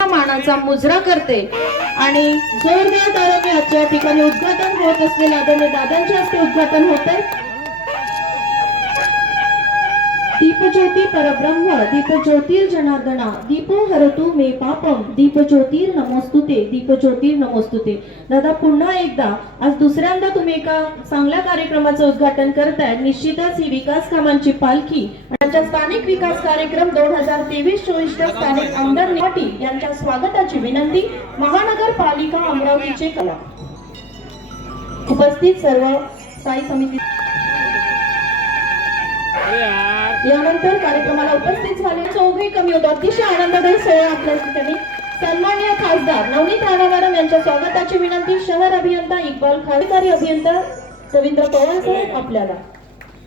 मानाचा मुजरा करते. आणि जोरदार टाळ्यांनी आजच्या ठिकाणी उद्घाटन होत असलेल्या आदरणीय दादांच्या हस्ते उद्घाटन होते दीपज्योती परब्रह्म दीपज्योतीर जनार्दना दीपो हरतु मे पापम दीपज्योतीर नमोस्तुते दीपज्योतीर नमोस्तुते. दादा पुन्हा एकदा आज दुसऱ्यांदा तुम्ही एका चांगल्या कार्यक्रमाचं उद्घाटन करताय. निश्चितच ही विकास कामांची पालखी त्यांच्या स्थानिक विकास कार्यक्रम दोन हजार तेवीस चोवीस स्थानिक आमदार पाटील यांच्या स्वागताची विनंती. महानगरपालिका अमरावतीचे कला. उपस्थित सर्व स्थायी समिती यानंतर कार्यक्रमाला उपस्थित झाले चौघही कमी होतो. अतिशय आनंददायी सोहळा आपल्या ठिकाणी. सन्मान्य खासदार नवनीत राणा मॅडम यांच्या स्वागताची विनंती. शहर अभियंता इक्बाल खाडेकारी अभियंता रवींद्र पवार साहेब आपल्याला.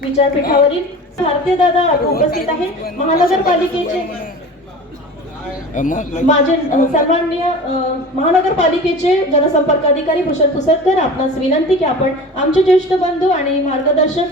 विचारपीठावरील भारतीय दादा उपस्थित आहे महानगरपालिकेचे माझे सन्माननीय महानगरपालिकेचे जनसंपर्क अधिकारी भूषण पुसटकर. आपणास विनंती की आपण आमचे ज्येष्ठ बंधू आणि मार्गदर्शक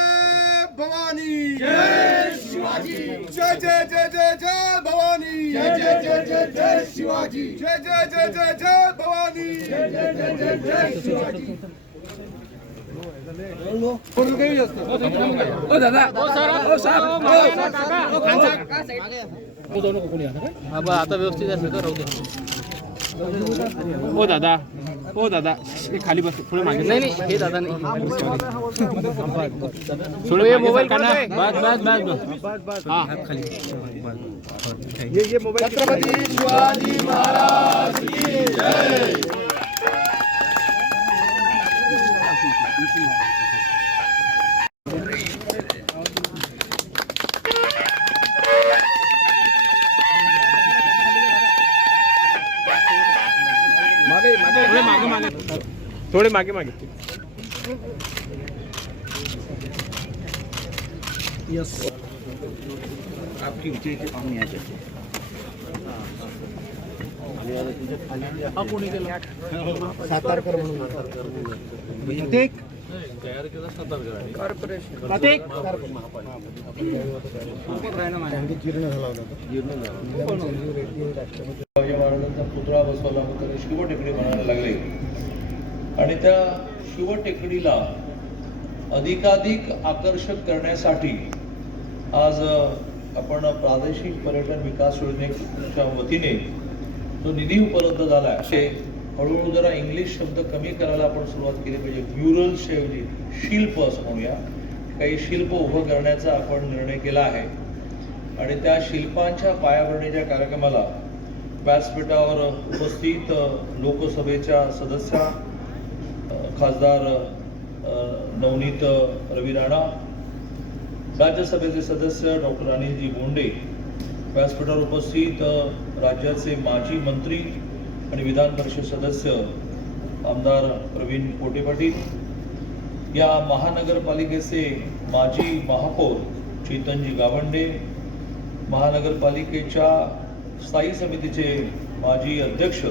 भवानी जय शिवाजी जय जय जय जय जय भवानी जय जय जय जय जय शिवाजी जय जय जय जय जय भवानी जय जय जय जय जय शिवाजी बाबा आता व्यवस्थित आहे सगळं राहू दे हो दादा हो दादा हे खाली बस थोडे मागे नाही नाही हे दादा नाही. थोडे मोबाईल काढा. बस बस बस बस हाँ. खाली. ये ये मोबाईल छत्रपती शिवाजी महाराज की जय. थोडे मागे मागे. थोडे मागे मागे सातारकर म्हणून. प्रत्येक प्रत्येक त्यांनी जीर्ण झाला होता. शिवाजी त्यांना पुतळा बसवला होता आणि शिवटेकडी म्हणायला लागले. आणि त्या शिवटेकडीला अधिकाधिक आकर्षक करण्यासाठी आज आपण प्रादेशिक पर्यटन विकास योजनेच्या वतीने जो निधी उपलब्ध झाला आहे हळूहळू जरा इंग्लिश शब्द कमी करायला आपण सुरुवात केली पाहिजे. म्युरल्सच्या ऐवजी शिल्प असं म्हणूया. काही शिल्प उभं करण्याचा आपण निर्णय केला आहे. आणि त्या शिल्पांच्या पायाभरणीच्या कार्यक्रमाला व्यासपीठावर उपस्थित लोकसभेच्या सदस्या खासदार नवनीत रवी राणा राज्यसभेचे सदस्य डॉक्टर अनिलजी बोंडे व्यासपीठावर उपस्थित राज्याचे माजी मंत्री आणि विधान परिषद सदस्य आमदार प्रवीण कोटे पाटील या महानगरपालिकेचे माजी महापौर चेतनजी गावंडे महानगरपालिकेच्या स्थायी समितीचे माजी अध्यक्ष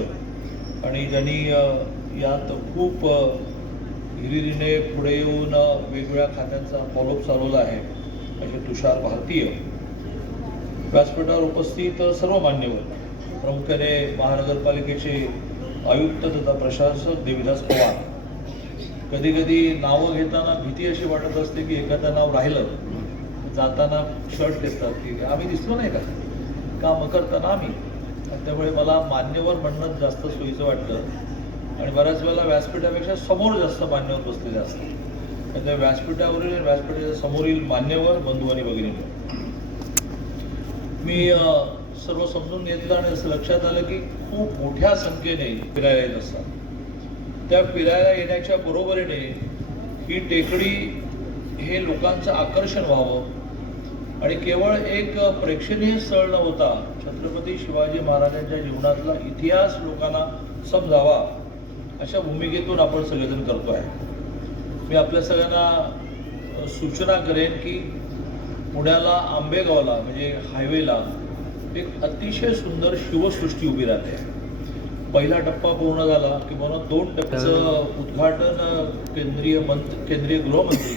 आणि ज्यांनी यात खूप हिरिरीने पुढे येऊन वेगवेगळ्या खात्यांचा फॉलोअप चालवला आहे. असे तुषार भारतीय व्यासपीठावर उपस्थित सर्व मान्यवर प्रामुख्याने महानगरपालिकेचे आयुक्त तथा प्रशासक देविदास पवार. कधी कधी नावं घेताना भीती अशी वाटत असते की एखादं नाव राहिलं जाताना शर्ट देतात की आम्ही दिसलो नाही का? कामं करताना आम्ही. आणि त्यामुळे मला मान्यवर म्हणणं जास्त सोयीचं वाटलं. आणि बऱ्याच वेळेला व्यासपीठापेक्षा समोर जास्त मान्यवर बसलेले असतात त्या म्हणजे व्यासपीठावरील आणि व्यासपीठाच्या समोरील मान्यवर बंधू आणि भगिनी. मी सर्व समजून घेतलं आणि असं लक्षात आलं की खूप मोठ्या संख्येने फिरायला येत असतात. त्या फिरायला येण्याच्या बरोबरीने ही टेकडी हे लोकांचं आकर्षण व्हावं. आणि केवळ एक प्रेक्षणीय स्थळ न होता छत्रपती शिवाजी महाराजांच्या जीवनातला इतिहास लोकांना समजावा अशा भूमिकेतून आपण सगळेजण करतो आहे मी आपल्या सगळ्यांना सूचना करेन की पुण्याला आंबेगावला म्हणजे हायवेला एक अतिशय सुंदर शिवसृष्टी उभी राहते. पहिला टप्पा पूर्ण झाला किंवा दोन टप्प्याचं उद्घाटन केंद्रीय मंत्री केंद्रीय गृहमंत्री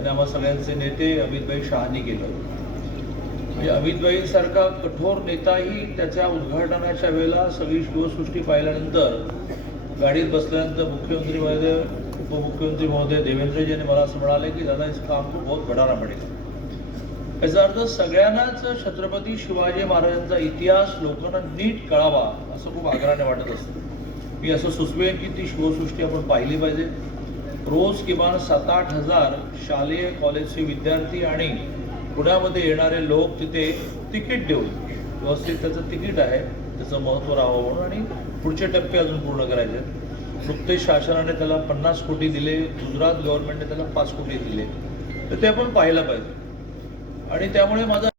आणि आम्हा सगळ्यांचे नेते अमितभाई शहानी केलं म्हणजे अमितभाईंसारखा कठोर नेताही त्याच्या उद्घाटनाच्या वेळेला सगळी शिवसृष्टी पाहिल्यानंतर गाडीत बसल्यानंतर मुख्यमंत्री महोदय उपमुख्यमंत्री महोदय देवेंद्रजी यांनी मला असं म्हणाले की दादा इस काम खूप बहुत बढ़ाना पडेल. याचा अर्थ सगळ्यांनाच छत्रपती शिवाजी महाराजांचा इतिहास लोकांना नीट कळावा असं खूप आग्रहाने वाटत असतं. मी असं सुचवेन की ती शिवसृष्टी आपण पाहिली पाहिजे. रोज किमान सात आठ हजार शालेय कॉलेजचे विद्यार्थी आणि पुण्यामध्ये येणारे लोक तिथे तिकीट देऊन व्यवस्थित त्याचं तिकीट आहे त्याचं महत्त्व राहावं म्हणून आणि पुढचे टप्पे अजून पूर्ण करायचे आहेत. नुकतेच शासनाने त्याला पन्नास कोटी दिले गुजरात गव्हर्नमेंटने त्याला पाच कोटी दिले तर ते आपण पाहायला पाहिजे आणि त्यामुळे माझा